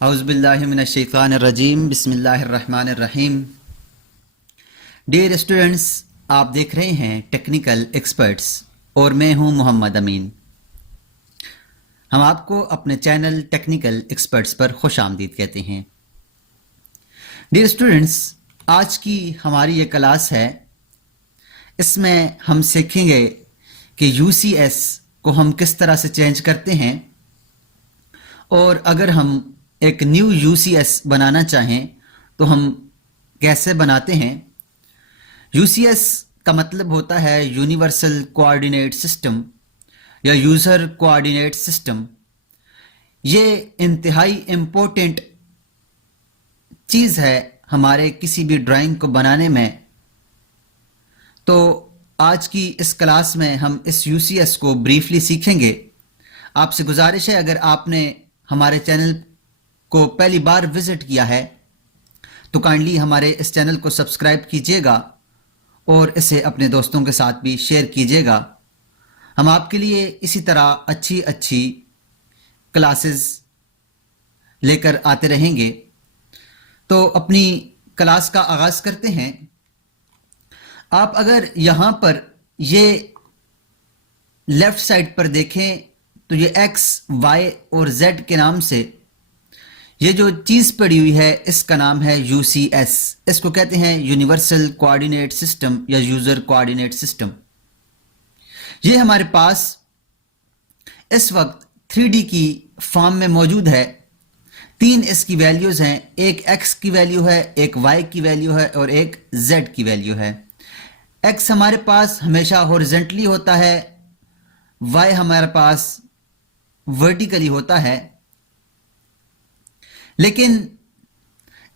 औज़ुबिल्लाहि मिनश्शैतानिर्रजीम बिस्मिल्लाहिर्रहमानिर्रहीम। Dear students, आप देख रहे हैं टेक्निकल एक्सपर्ट्स और मैं हूं मोहम्मद अमीन। हम आपको अपने चैनल टेक्निकल एक्सपर्ट्स पर खुशामदीद कहते हैं। डियर स्टूडेंट्स, आज की हमारी ये क्लास है, इसमें हम सीखेंगे कि यूसीएस को हम किस तरह से चेंज करते हैं और अगर हम एक न्यू यूसीएस बनाना चाहें तो हम कैसे बनाते हैं। यूसीएस का मतलब होता है यूनिवर्सल कोऑर्डिनेट सिस्टम या यूज़र कोऑर्डिनेट सिस्टम। ये इंतहाई इम्पोर्टेंट चीज़ है हमारे किसी भी ड्राइंग को बनाने में। तो आज की इस क्लास में हम इस यूसीएस को ब्रीफली सीखेंगे। आपसे गुजारिश है, अगर आपने हमारे चैनल को पहली बार विजिट किया है तो काइंडली हमारे इस चैनल को सब्सक्राइब कीजिएगा और इसे अपने दोस्तों के साथ भी शेयर कीजिएगा। हम आपके लिए इसी तरह अच्छी अच्छी क्लासेस लेकर आते रहेंगे। तो अपनी क्लास का आगाज़ करते हैं। आप अगर यहाँ पर ये लेफ्ट साइड पर देखें तो ये एक्स, वाई और जेड के नाम से ये जो चीज़ पड़ी हुई है इसका नाम है यूसीएस। इसको कहते हैं यूनिवर्सल कोऑर्डिनेट सिस्टम या यूज़र कोऑर्डिनेट सिस्टम। ये हमारे पास इस वक्त 3D की फॉर्म में मौजूद है। 3 इसकी वैल्यूज़ हैं, एक एक्स की वैल्यू है, एक वाई की वैल्यू है और एक जेड की वैल्यू है। एक्स हमारे पास हमेशा हॉरिजेंटली होता है, वाई हमारे पास वर्टिकली होता है, लेकिन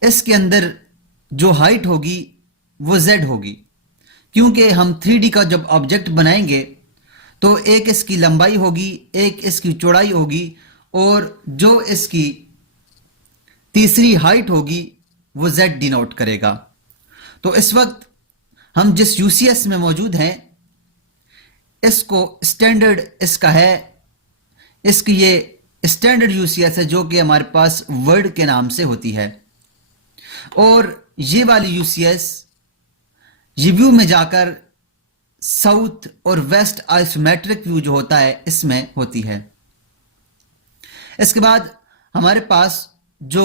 इसके अंदर जो हाइट होगी वो z होगी, क्योंकि हम 3D का जब ऑब्जेक्ट बनाएंगे तो एक इसकी लंबाई होगी, एक इसकी चौड़ाई होगी और जो इसकी तीसरी हाइट होगी वो z डिनोट करेगा। तो इस वक्त हम जिस यूसीएस में मौजूद हैं इसको स्टैंडर्ड इसका है, इसकी ये स्टैंडर्ड यूसीएस है जो कि हमारे पास वर्ड के नाम से होती है। और ये वाली यूसीएस ये व्यू में जाकर साउथ और वेस्ट आइसोमेट्रिक व्यू जो होता है इसमें होती है। इसके बाद हमारे पास जो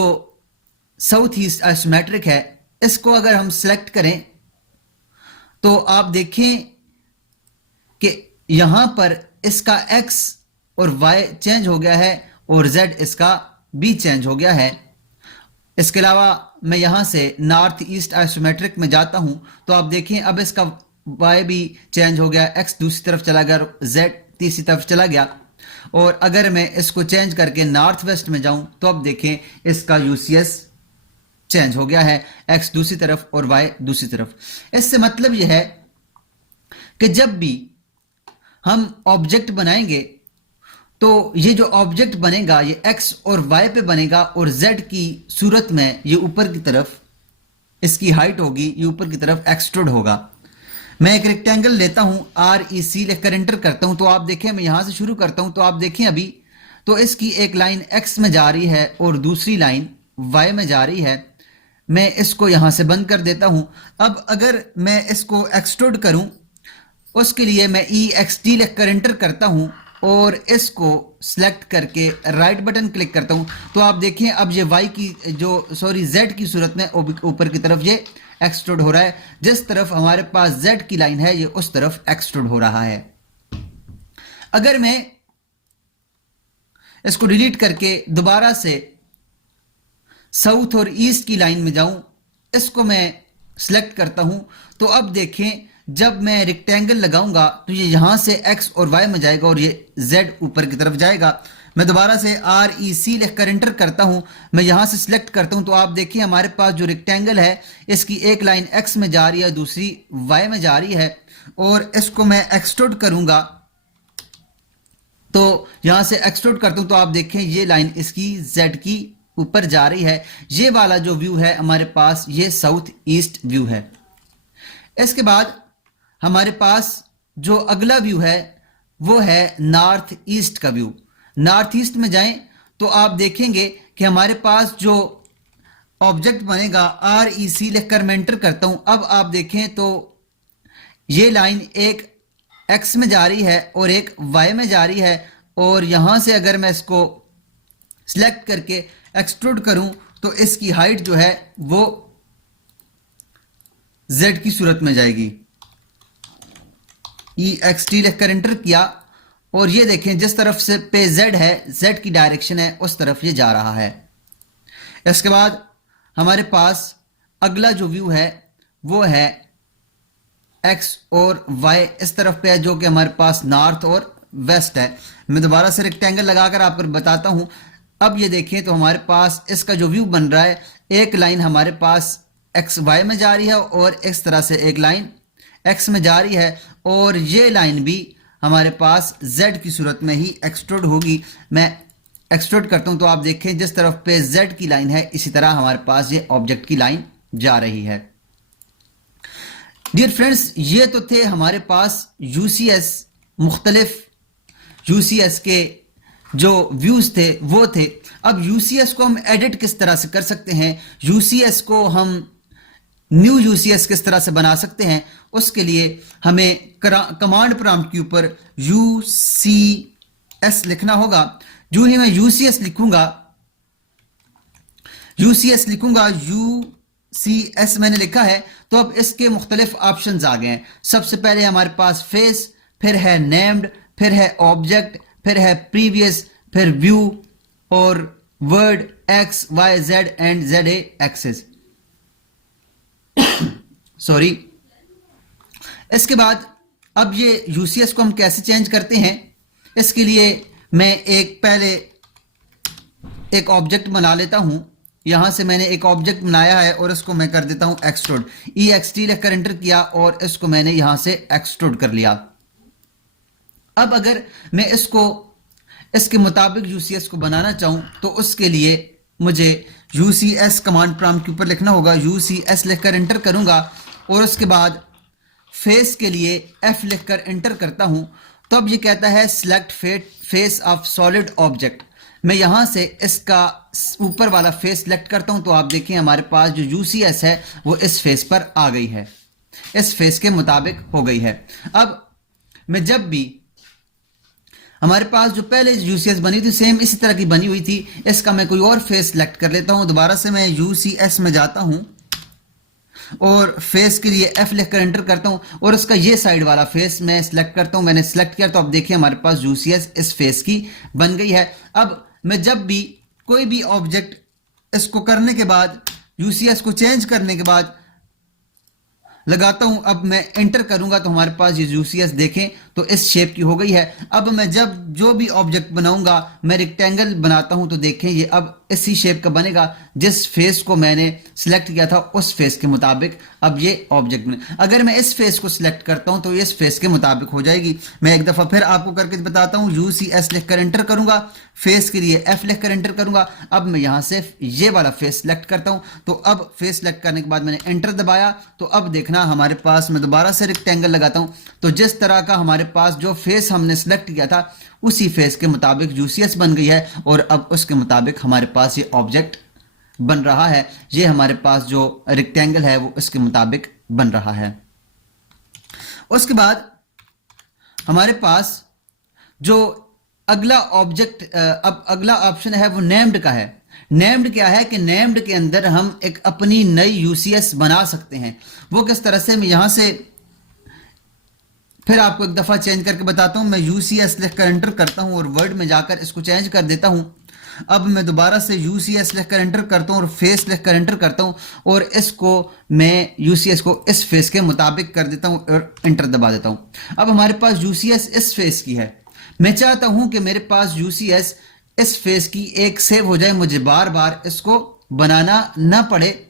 साउथ ईस्ट आइसोमेट्रिक है इसको अगर हम सेलेक्ट करें तो आप देखें कि यहां पर इसका एक्स और वाई चेंज हो गया है और जेड इसका भी चेंज हो गया है। इसके अलावा मैं यहाँ से नॉर्थ ईस्ट आइसोमेट्रिक में जाता हूँ तो आप देखें अब इसका वाई भी चेंज हो गया, एक्स दूसरी तरफ चला गया, जेड तीसरी तरफ चला गया। और अगर मैं इसको चेंज करके नॉर्थ वेस्ट में जाऊँ तो अब देखें इसका यूसीएस चेंज हो गया है, एक्स दूसरी तरफ और वाई दूसरी तरफ। इससे मतलब यह है कि जब भी हम ऑब्जेक्ट बनाएंगे तो ये जो ऑब्जेक्ट बनेगा ये एक्स और वाई पे बनेगा और जेड की सूरत में ये ऊपर की तरफ इसकी हाइट होगी, ये ऊपर की तरफ एक्सट्रूड होगा। मैं एक रेक्टेंगल लेता हूं, REC लिखकर एंटर करता हूं तो आप देखें मैं यहां से शुरू करता हूं तो आप देखें अभी तो इसकी एक लाइन एक्स में जा रही है और दूसरी लाइन वाई में जा रही है। मैं इसको यहां से बंद कर देता हूं। अब अगर मैं इसको एक्सट्रूड करूं उसके लिए मैं EXT लिखकर एंटर करता हूं और इसको सिलेक्ट करके राइट बटन क्लिक करता हूं तो आप देखें अब ये वाई की जेड की सूरत में ऊपर की तरफ ये एक्सट्रूड हो रहा है। जिस तरफ हमारे पास जेड की लाइन है ये उस तरफ एक्सट्रूड हो रहा है। अगर मैं इसको डिलीट करके दोबारा से साउथ और ईस्ट की लाइन में जाऊं, इसको मैं सिलेक्ट करता हूं तो अब देखें जब मैं रेक्टेंगल लगाऊंगा तो ये यहां से एक्स और वाई में जाएगा और ये जेड ऊपर की तरफ जाएगा। मैं दोबारा से REC लिखकर एंटर करता हूं, मैं यहां से सिलेक्ट करता हूं तो आप देखिए हमारे पास जो रेक्टेंगल है इसकी एक लाइन एक्स में जा रही है, दूसरी वाई में जा रही है और इसको मैं एक्सट्रूड करूंगा तो यहां से एक्सट्रूड करता हूं तो आप देखें ये लाइन इसकी जेड की ऊपर जा रही है। ये वाला जो व्यू है हमारे पास ये साउथ ईस्ट व्यू है। इसके बाद हमारे पास जो अगला व्यू है वो है नॉर्थ ईस्ट का व्यू। नॉर्थ ईस्ट में जाएं तो आप देखेंगे कि हमारे पास जो ऑब्जेक्ट बनेगा REC लिखकर मैं एंटर करता हूं। अब आप देखें तो ये लाइन एक एक्स में जा रही है और एक वाई में जा रही है, और यहां से अगर मैं इसको सिलेक्ट करके एक्सट्रूड करूं तो इसकी हाइट जो है वो z की सूरत में जाएगी। EXT लिखकर एंटर किया और ये देखें जिस तरफ से पे z है, z की डायरेक्शन है, उस तरफ ये जा रहा है। इसके बाद हमारे पास अगला जो व्यू है वो है x और y इस तरफ पे है, जो कि हमारे पास नॉर्थ और वेस्ट है। मैं दोबारा से रेक्टेंगल लगाकर आपको बताता हूं। अब ये देखें तो हमारे पास इसका जो व्यू बन रहा है, एक लाइन हमारे पास एक्स वाई में जा रही है और इस तरह से एक लाइन एक्स में जा रही है, और ये लाइन भी हमारे पास z की सूरत में ही एक्सट्रूड होगी। मैं एक्सट्रूड करता हूं तो आप देखें जिस तरफ पे z की लाइन है, इसी तरह हमारे पास ये ऑब्जेक्ट की लाइन जा रही है। डियर फ्रेंड्स, ये तो थे हमारे पास यूसीएस, मुख्तलिफ यूसीएस के जो व्यूज थे वो थे। अब यूसीएस को हम एडिट किस तरह से कर सकते हैं, यूसीएस को हम न्यू यूसीएस किस तरह से बना सकते हैं, उसके लिए हमें कमांड प्रॉम्प्ट के ऊपर यूसीएस लिखना होगा। जो ही मैं यूसीएस लिखूंगा, यूसीएस मैंने लिखा है, तो अब इसके मुख्तलिफ ऑप्शंस आ गए हैं। सबसे पहले हमारे पास फेस, फिर है नेम्ड, फिर है ऑब्जेक्ट, फिर है प्रीवियस, फिर व्यू और word, X Y Z and ZA axis. Sorry. इसके बाद अब ये यूसीएस को हम कैसे चेंज करते हैं, इसके लिए मैं पहले एक ऑब्जेक्ट बना लेता हूं। यहां से मैंने एक ऑब्जेक्ट बनाया है और इसको मैं कर देता हूं एक्सट्रूड। EXT लिखकर एंटर किया और इसको मैंने यहां से एक्सट्रूड कर लिया। अब अगर मैं इसके मुताबिक यूसीएस को बनाना चाहूं तो उसके लिए मुझे यूसीएस कमांड प्रॉम्प्ट के ऊपर लिखना होगा। यूसीएस लिखकर एंटर करूंगा और उसके बाद फेस के लिए F लिखकर एंटर करता हूं, तो अब ये कहता है select face of solid object. मैं यहां से इसका ऊपर वाला फेस सिलेक्ट करता हूं, तो आप देखें हमारे पास जो यूसीएस है वो इस फेस पर आ गई है, इस फेस के मुताबिक हो गई है। अब मैं जब भी हमारे पास जो पहले यूसीएस बनी थी सेम इसी तरह की बनी हुई थी, इसका मैं कोई और फेस सिलेक्ट कर लेता हूं। दोबारा से मैं यूसीएस में जाता हूं और फेस के लिए F लिखकर एंटर करता हूं और उसका ये साइड वाला फेस मैं सिलेक्ट करता हूं। मैंने सिलेक्ट किया तो अब देखिए हमारे पास यूसीएस इस फेस की बन गई है। अब मैं जब भी कोई भी ऑब्जेक्ट इसको करने के बाद, यूसीएस को चेंज करने के बाद लगाता हूं, अब मैं एंटर करूंगा तो हमारे पास ये यूसीएस देखें तो इस शेप की हो गई है। अब मैं जब जो भी ऑब्जेक्ट बनाऊंगा, मैं रेक्टेंगल बनाता हूं तो देखें ये अब इसी शेप का बनेगा, जिस फेस को मैंने सिलेक्ट किया था उस फेस के मुताबिक अब ये ऑब्जेक्ट बने। अगर मैं इस फेस को सिलेक्ट करता हूं तो ये इस फेस के मुताबिक हो जाएगी। मैं एक दफा फिर आपको करके बताता हूं। यूसीएस लिखकर एंटर करूंगा, फेस के लिए F लिखकर एंटर करूंगा। अब मैं यहां से ये वाला फेस सिलेक्ट करता हूं, तो अब फेस सिलेक्ट करने के बाद मैंने एंटर दबाया तो अब देखना हमारे पास, मैं दोबारा से रेक्टेंगल लगाता हूं तो जिस तरह का हमारे पास जो फेस हमने सिलेक्ट किया था उसी फेस के मुताबिक यूसीएस बन गई है और अब उसके मुताबिक हमारे पास ये ऑब्जेक्ट बन रहा है। ये हमारे पास जो रेक्टेंगल है वो इसके मुताबिक बन रहा है। उसके बाद हमारे पास जो अगला ऑब्जेक्ट, अब अगला ऑप्शन है वो नेम्ड का है। नेम्ड क्या है कि नेम्ड के अंदर हम एक अपनी नई यूसीएस बना सकते हैं। वो किस तरह से, मैं यहां से फिर आपको एक दफा चेंज करके बताता हूं। मैं यूसीएस लिखकर एंटर करता हूं और वर्ड में जाकर इसको चेंज कर देता हूं। अब मैं दोबारा से यूसीएस लिखकर एंटर करता हूं और फेस लिखकर एंटर करता हूं और इसको मैं यूसीएस को इस फेस के मुताबिक कर देता हूं और एंटर दबा देता हूं। अब हमारे पास यूसीएस इस फेस की है। मैं चाहता हूं कि मेरे पास यूसीएस इस फेस की एक सेव हो जाए, मुझे बार बार इसको बनाना ना पड़े,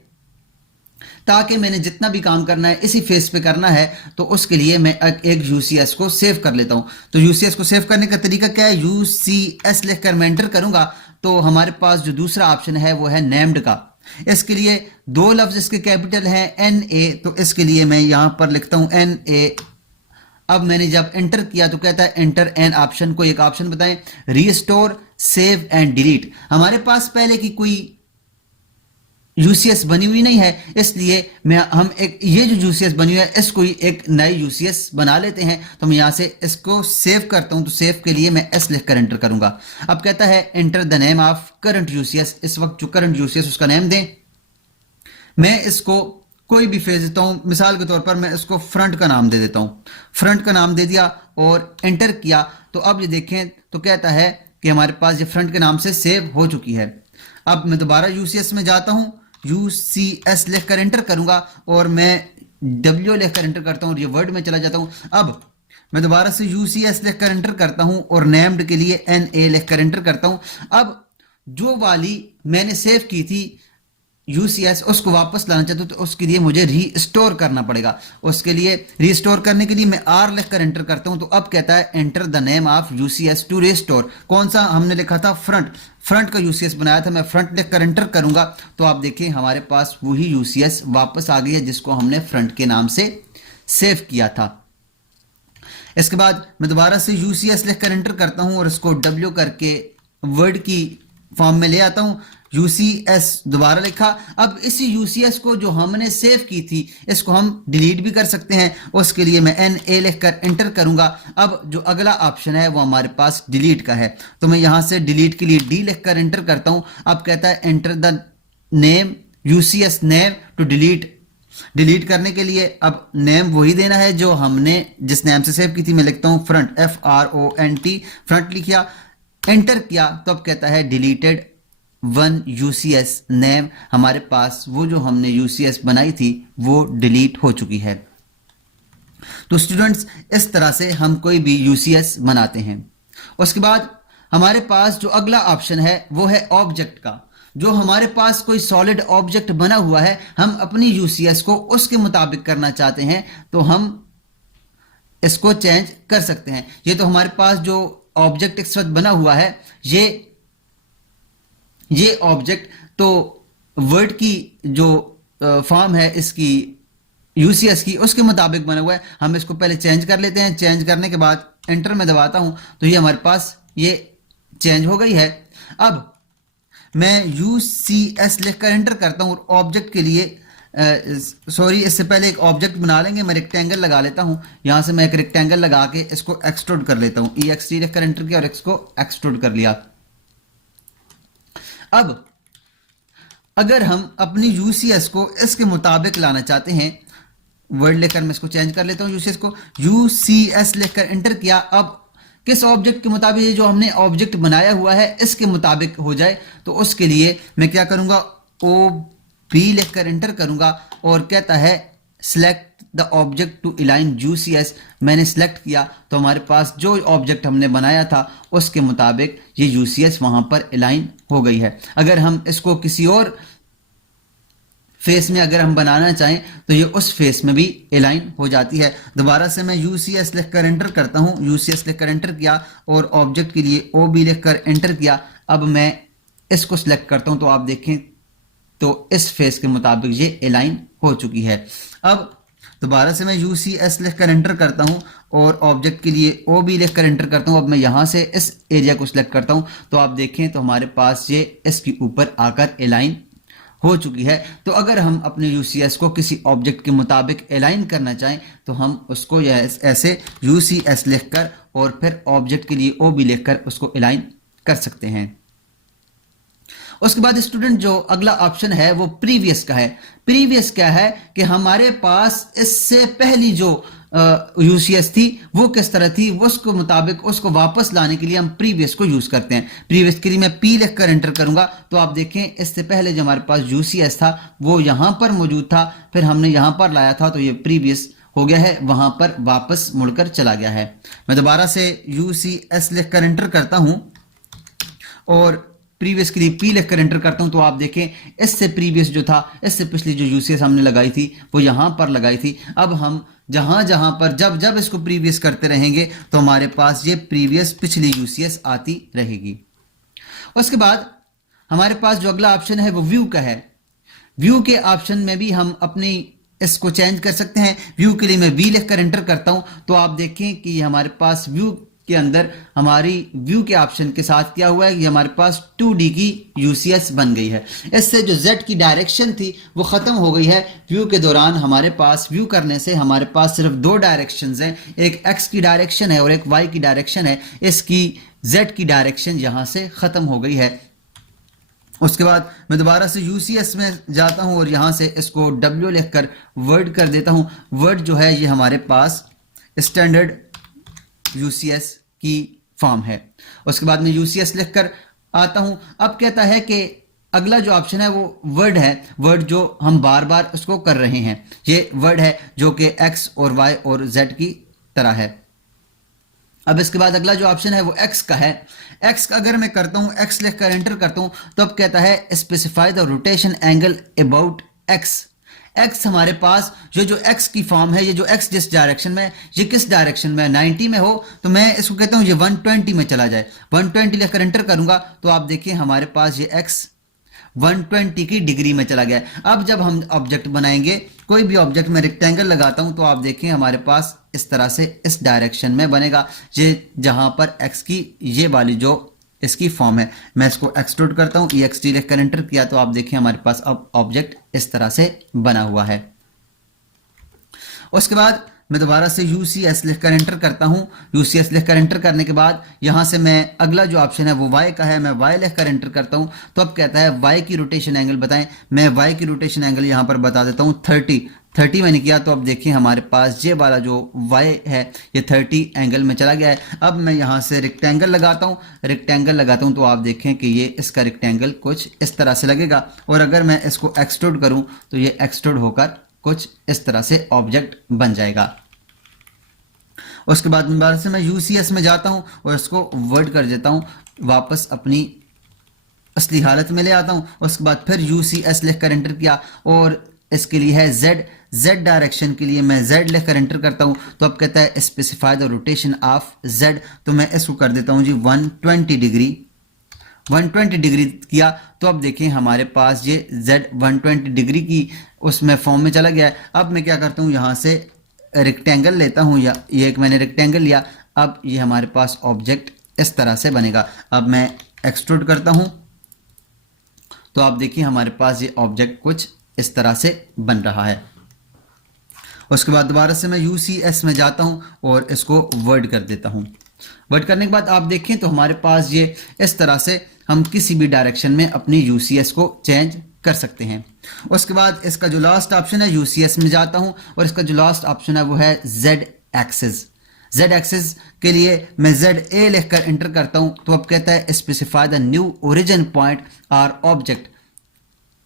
ताकि मैंने जितना भी काम करना है इसी फेस पे करना है। तो उसके लिए मैं एक यूसीएस को सेव कर लेता हूं। तो यूसीएस को सेव करने का तरीका क्या है, यूसीएस लिखकर मैं एंटर करूंगा तो हमारे पास जो दूसरा ऑप्शन है वो है नेम्ड का। इसके लिए दो लफ्ज इसके कैपिटल हैं NA, तो इसके लिए मैं यहां पर लिखता हूं NA। अब मैंने जब एंटर किया तो कहता है एंटर एन ऑप्शन, को एक ऑप्शन बताएं, रीस्टोर, सेव एंड डिलीट। हमारे पास पहले की कोई यूसीएस बनी हुई नहीं है, इसलिए हम एक ये जो यूसीएस बनी हुई है इसको ही एक नई यूसीएस बना लेते हैं। तो मैं यहां से इसको सेव करता हूं, तो सेव के लिए मैं एस लिखकर एंटर करूंगा। अब कहता है enter the name of current UCS, इस वक्त जो करंट यूसीएस उसका नेम दें। मैं इसको कोई भी फेज देता हूं, मिसाल के तौर पर मैं इसको फ्रंट का नाम दे देता हूं। फ्रंट का नाम दे दिया और एंटर किया, तो अब ये देखें तो कहता है कि हमारे पास ये फ्रंट के नाम से सेव हो चुकी है। अब मैं दोबारा यूसीएस में जाता हूं, यूसीएस लिखकर एंटर करूंगा और मैं डब्ल्यू लिखकर एंटर करता हूं और ये वर्ड में चला जाता हूं। अब मैं दोबारा से यूसीएस लिखकर एंटर करता हूं और नेम्ड के लिए एनए लिखकर एंटर करता हूं। अब जो वाली मैंने सेव की थी यूसीएस उसको वापस लाना चाहता हूं, तो उसके लिए मुझे रीस्टोर करना पड़ेगा। उसके लिए रीस्टोर करने के लिए मैं आर लिखकर एंटर करता हूं, तो अब कहता है enter the name of UCS to restore. कौन सा हमने लिखा था? फ्रंट। फ्रंट का यूसीएस बनाया था, मैं फ्रंट लिखकर एंटर करूंगा, तो आप देखिए हमारे पास वही यूसीएस वापस आ गई है जिसको हमने फ्रंट के नाम से सेव किया था। इसके बाद मैं दोबारा से यूसीएस लिखकर एंटर करता हूं और इसको डब्ल्यू करके वर्ड की फॉर्म में ले आता हूं। यूसीएस दोबारा लिखा। अब इसी यूसीएस को जो हमने सेव की थी इसको हम डिलीट भी कर सकते हैं, उसके लिए मैं एन ए लिखकर एंटर करूंगा। अब जो अगला ऑप्शन है वो हमारे पास डिलीट का है, तो मैं यहां से डिलीट के लिए डी लिखकर एंटर करता हूं। अब कहता है enter the name UCS name to delete. Delete करने के लिए अब नेम वही देना है जो हमने जिस नेम से सेव की थी। मैं लिखता हूं फ्रंट, FRONT, फ्रंट लिखा, एंटर किया, तो अब कहता है डिलीटेड वन यूसीएस नेम। हमारे पास वो जो हमने यूसीएस बनाई थी वो डिलीट हो चुकी है। तो स्टूडेंट्स इस तरह से हम कोई भी यूसीएस बनाते हैं। उसके बाद हमारे पास जो अगला ऑप्शन है वो है ऑब्जेक्ट का। जो हमारे पास कोई सॉलिड ऑब्जेक्ट बना हुआ है, हम अपनी यूसीएस को उसके मुताबिक करना चाहते हैं तो हम इसको चेंज कर सकते हैं। ये तो हमारे पास जो ऑब्जेक्ट इस वक्त बना हुआ है ये ऑब्जेक्ट तो वर्ड की जो फॉर्म है इसकी यूसीएस की उसके मुताबिक बना हुआ है। हम इसको पहले चेंज कर लेते हैं। चेंज करने के बाद एंटर में दबाता हूं तो ये हमारे पास ये चेंज हो गई है। अब मैं यूसीएस लिखकर एंटर करता हूं और ऑब्जेक्ट के लिए इससे पहले एक ऑब्जेक्ट बना लेंगे। मैं रेक्टेंगल लगा लेता हूं, यहां से मैं एक रेक्टेंगल लगा के इसको एक्सट्रूड कर लेता हूं। EXT लिखकर एंटर किया और इसको एक्सट्रूड कर लिया। अब अगर हम अपनी यूसीएस को इसके मुताबिक लाना चाहते हैं, वर्ड लेकर मैं इसको चेंज कर लेता हूं। यूसीएस को यूसीएस लिखकर एंटर किया। अब किस ऑब्जेक्ट के मुताबिक, ये जो हमने ऑब्जेक्ट बनाया हुआ है इसके मुताबिक हो जाए, तो उसके लिए मैं क्या करूंगा, OB लिखकर एंटर करूंगा और कहता है select the object to align UCS. मैंने सिलेक्ट किया तो हमारे पास जो ऑब्जेक्ट हमने बनाया था उसके मुताबिक ये यूसीएस वहां पर अलाइन हो गई है। अगर हम इसको किसी और फेस में अगर हम बनाना चाहें तो ये उस फेस में भी अलाइन हो जाती है। दोबारा से मैं यूसीएस लिखकर एंटर करता हूं। यूसीएस लिखकर एंटर किया और ऑब्जेक्ट के लिए OB लिखकर एंटर किया। अब मैं इसको सिलेक्ट करता हूं तो आप देखें तो इस फेस के मुताबिक ये अलाइन हो चुकी है। अब दोबारा से मैं यूसीएस लिखकर एंटर करता हूं और ऑब्जेक्ट के लिए OB लिखकर एंटर करता हूं। अब मैं यहां से इस एरिया को सिलेक्ट करता हूं तो आप देखें तो हमारे पास ये इसके ऊपर आकर अलाइन हो चुकी है। तो अगर हम अपने यूसीएस को किसी ऑब्जेक्ट के मुताबिक अलाइन करना चाहें तो हम उसको ऐसे यूसीएस लिखकर और फिर ऑब्जेक्ट के लिए OB लिखकर उसको अलाइन कर सकते हैं। उसके बाद स्टूडेंट जो अगला ऑप्शन है वो प्रीवियस का है। प्रीवियस क्या है कि हमारे पास इससे पहली जो यूसीएस थी वो किस तरह थी, वो उसके मुताबिक उसको वापस लाने के लिए हम प्रीवियस को यूज करते हैं। प्रीवियस के लिए मैं P लिखकर एंटर करूंगा तो आप देखें इससे पहले जो हमारे पास यूसीएस था वो यहां पर मौजूद था, फिर हमने यहां पर लाया था तो ये प्रीवियस हो गया है, वहां पर वापस मुड़कर चला गया है। मैं दोबारा से यूसीएस लिखकर एंटर करता हूं और प्रीवियस के लिए P लिखकर एंटर करता हूं तो आप देखें इससे प्रीवियस जो था, इससे पिछली जो यूसीएस हमने लगाई थी वो यहां पर लगाई थी। अब हम जहां जहां पर जब इसको प्रीवियस करते रहेंगे तो हमारे पास ये प्रीवियस पिछली यूसीएस आती रहेगी। उसके बाद हमारे पास जो अगला ऑप्शन है वो व्यू का है। व्यू के ऑप्शन में भी हम अपनी इसको चेंज कर सकते हैं। व्यू के लिए मैं V लिखकर एंटर करता हूं तो आप देखें कि हमारे पास व्यू के अंदर हमारी व्यू के ऑप्शन के साथ क्या हुआ है कि हमारे पास 2D की यूसीएस बन गई है। इससे जो z की डायरेक्शन थी वो ख़त्म हो गई है। व्यू के दौरान हमारे पास व्यू करने से हमारे पास सिर्फ दो डायरेक्शंस हैं, एक x की डायरेक्शन है और एक y की डायरेक्शन है। इसकी z की डायरेक्शन यहाँ से ख़त्म हो गई है। उसके बाद मैं दोबारा से यूसीएस में जाता हूँ और यहाँ से इसको w लिखकर वर्ड कर देता हूँ। वर्ड जो है ये हमारे पास स्टैंडर्ड यूसीएस की फॉर्म है। उसके बाद मैं यूसीएस लिखकर आता हूँ। अब कहता है कि अगला जो ऑप्शन है वो वर्ड है, वर्ड जो हम बार बार उसको कर रहे हैं। ये वर्ड है जो कि x और y और z की तरह है। अब इसके बाद अगला जो ऑप्शन है वो x का है। x का अगर मैं करता हूँ, x लिखकर एंटर करता हूँ तो अब कहता है specify the rotation angle about x। x हमारे पास जो x की फॉर्म है, ये जो x जिस डायरेक्शन में, ये किस डायरेक्शन में 90 में हो तो मैं इसको कहता हूँ ये 120 में चला जाए। 120 लिखकर एंटर करूंगा तो आप देखिए हमारे पास ये x 120 की डिग्री में चला गया। अब जब हम ऑब्जेक्ट बनाएंगे, कोई भी ऑब्जेक्ट में रेक्टेंगल लगाता हूं तो आप देखें हमारे पास इस तरह से इस डायरेक्शन में बनेगा, ये जहां पर x की ये वाली जो इसकी फॉर्म है। मैं इसको एक्सट्रूड करता हूं, ext लिखकर एंटर किया तो आप देखें हमारे पास अब ऑब्जेक्ट इस तरह से बना हुआ है। उसके बाद मैं दोबारा से यूसीएस लिखकर एंटर करता हूं। यूसीएस लिखकर एंटर करने के बाद यहां से मैं अगला जो ऑप्शन है वो y का है, मैं y लिखकर एंटर करता हूं तो अब कहता है y की रोटेशन एंगल बताएं। मैं y की रोटेशन एंगल यहां पर बता देता हूं 30 मैंने किया तो अब देखिए हमारे पास ये वाला जो y है ये 30 एंगल में चला गया है। अब मैं यहां से रेक्टेंगल लगाता हूं तो आप देखें कि ये इसका रेक्टेंगल कुछ इस तरह से लगेगा और अगर मैं इसको एक्सट्रूड करूं तो ये एक्सट्रूड होकर कुछ इस तरह से ऑब्जेक्ट बन जाएगा। उसके बाद दोबारा से मैं यूसीएस में जाता हूं और इसको वर्ड कर देता हूं, वापस अपनी असली हालत में ले आता हूं। उसके बाद फिर यूसीएस लिखकर एंटर किया और इसके लिए है z डायरेक्शन के लिए मैं z लिखकर एंटर करता हूं तो अब कहता है specify the rotation of z, तो मैं इसको कर देता हूं जी 120 डिग्री। 120 डिग्री किया तो अब देखें हमारे पास ये z 120 डिग्री की उसमें फॉर्म में चला गया है। अब मैं क्या करता हूँ, यहाँ से रेक्टेंगल लेता हूँ, या ये एक मैंने रेक्टेंगल लिया। अब ये हमारे पास ऑब्जेक्ट इस तरह से बनेगा। अब मैं एक्सट्रूड करता हूँ तो आप देखिए हमारे पास ये ऑब्जेक्ट कुछ इस तरह से बन रहा है। उसके बाद दोबारा से मैं यूसीएस में जाता हूँ और इसको वर्ड कर देता हूँ। वर्ड करने के बाद आप देखें तो हमारे पास ये इस तरह से हम किसी भी डायरेक्शन में अपनी यूसीएस को चेंज कर सकते हैं। उसके बाद इसका जो लास्ट ऑप्शन है यूसीएस में जाता हूं और इसका जो लास्ट ऑप्शन है वो है जेड एक्सिस। जेड एक्सिस के लिए मैं जेड ए लिखकर एंटर करता हूं तो अब कहता है specify the new origin point or object.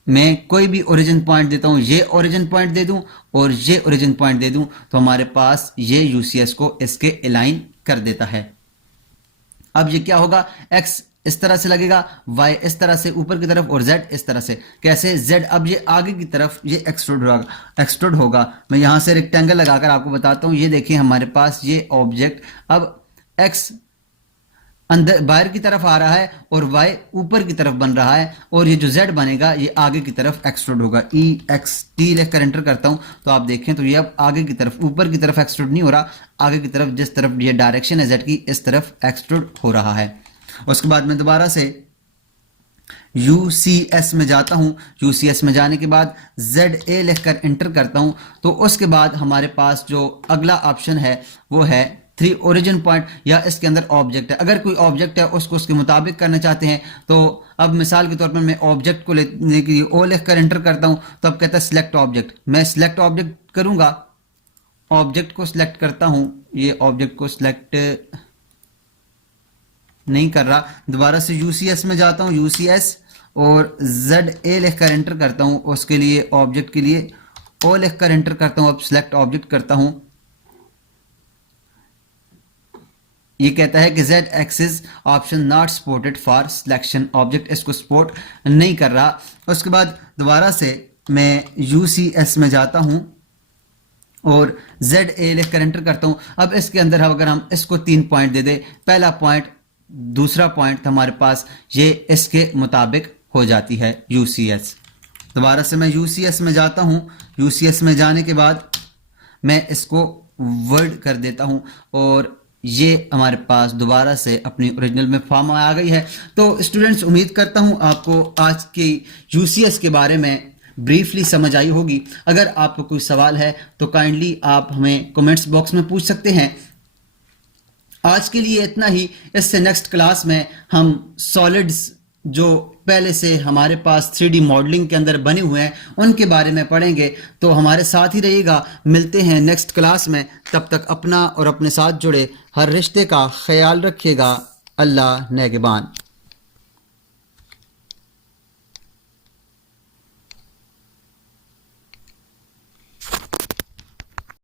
मैं कोई भी ओरिजिन पॉइंट देता हूं, ये ओरिजिन पॉइंट दे दूं और ये ओरिजिन पॉइंट दे दूं तो हमारे पास ये यूसीएस को इसके अलाइन कर देता है। अब ये क्या होगा, x इस तरह से लगेगा, y इस तरह से ऊपर की तरफ और z इस तरह से। कैसे z, अब ये आगे की तरफ ये एक्सट्रूड होगा। मैं यहां से रेक्टेंगल लगाकर आपको बताता हूं। ये देखिए हमारे पास ये ऑब्जेक्ट अब x अंदर बाहर की तरफ आ रहा है और y ऊपर की तरफ बन रहा है और ये जो z बनेगा ये आगे की तरफ एक्सट्रूड होगा। ext लिखकर एंटर करता हूं तो आप देखें तो ये अब आगे की तरफ, ऊपर की तरफ एक्सट्रूड नहीं हो रहा, आगे की तरफ जिस तरफ ये डायरेक्शन है z की इस तरफ एक्सट्रूड हो रहा है। उसके बाद मैं दोबारा से UCS में जाता हूं। UCS में जाने के बाद ZA लिखकर एंटर करता हूं तो उसके बाद हमारे पास जो अगला ऑप्शन है वो है 3 ओरिजिन पॉइंट, या इसके अंदर ऑब्जेक्ट है। अगर कोई ऑब्जेक्ट है उसको उसके मुताबिक करना चाहते हैं तो अब मिसाल के तौर पर मैं ऑब्जेक्ट को लेने के लिए O लिखकर एंटर करता हूं तो अब कहता है सिलेक्ट ऑब्जेक्ट। मैं सिलेक्ट ऑब्जेक्ट करूंगा, ऑब्जेक्ट को सिलेक्ट करता हूं, ये ऑब्जेक्ट को सिलेक्ट नहीं कर रहा। दोबारा से UCS में जाता हूं, UCS और ZA लिखकर एंटर करता हूं, उसके लिए ऑब्जेक्ट के लिए O लिखकर एंटर करता हूं। अब सिलेक्ट ऑब्जेक्ट करता हूं, ये कहता है कि Z axis epsilon naught supported for selection, object इसको सपोर्ट नहीं कर रहा। उसके बाद दोबारा से मैं UCS में जाता हूं और ZA लिखकर एंटर करता हूं। अब इसके अंदर अगर हम इसको 3 पॉइंट दे दे, पहला पॉइंट, दूसरा पॉइंट, हमारे पास ये इसके मुताबिक हो जाती है UCS। दोबारा से मैं UCS में जाता हूं। UCS में जाने के बाद मैं इसको वर्ड कर देता हूं और ये हमारे पास दोबारा से अपनी ओरिजिनल में फॉर्म आ गई है। तो स्टूडेंट्स, उम्मीद करता हूँ आपको आज की यूसीएस के बारे में ब्रीफली समझ आई होगी। अगर आपको कोई सवाल है तो काइंडली आप हमें कमेंट्स बॉक्स में पूछ सकते हैं। आज के लिए इतना ही। इससे नेक्स्ट क्लास में हम सॉलिड्स जो पहले से हमारे पास 3D मॉडलिंग के अंदर बने हुए हैं उनके बारे में पढ़ेंगे। तो हमारे साथ ही रहिएगा, मिलते हैं नेक्स्ट क्लास में। तब तक अपना और अपने साथ जुड़े हर रिश्ते का ख्याल रखिएगा। अल्लाह नेगबान।